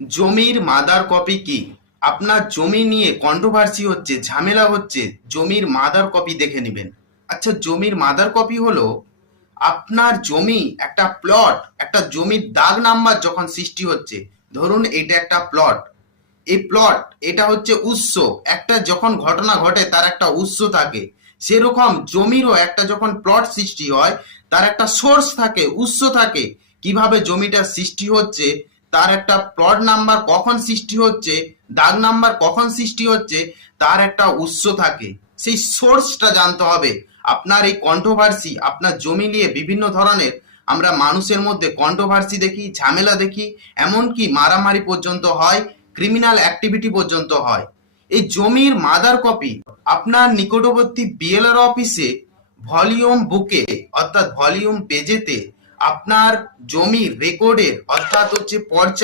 জমির mother copy কি? আপনার জমি নিয়ে কন্ট্রোভার্সি হচ্ছে, ঝামেলা হচ্ছে, জমির মাদার কপি দেখে নেবেন। আচ্ছা, জমির মাদার কপি হলো আপনার জমি, একটা প্লট, একটা জমির দাগ নাম্বার যখন সৃষ্টি হচ্ছে। ধরুন এটা একটা প্লট, এই প্লট, এটা হচ্ছে উৎস। একটা যখন ঘটনা ঘটে তার একটা উৎস থাকে, সেরকম জমিরও একটা যখন প্লট সৃষ্টি হয় তার একটা সোর্স থাকে, উৎস থাকে। কিভাবে জমিটা সৃষ্টি হচ্ছে, তার একটা প্লট নাম্বার কখন সৃষ্টি হচ্ছে, দাগ নাম্বার কখন সৃষ্টি হচ্ছে, তার একটা উৎস থাকে। সেই সোর্সটা জানতে হবে। আপনার এই কন্ট্রোভার্সি, আপনার জমি নিয়ে বিভিন্ন ধরনের আমরা মানুষের মধ্যে কন্ট্রোভার্সি দেখি, ঝামেলা দেখি, এমনকি মারামারি পর্যন্ত হয়, ক্রিমিনাল অ্যাক্টিভিটি পর্যন্ত হয়। এই জমির মাদার কপি আপনার নিকটবর্তী বিএলআর অফিসে ভলিউম বুকে অর্থাৎ ভলিউম পেজেতে আপনার জমির রেকর্ডের অর্থাৎ হচ্ছে পর্চা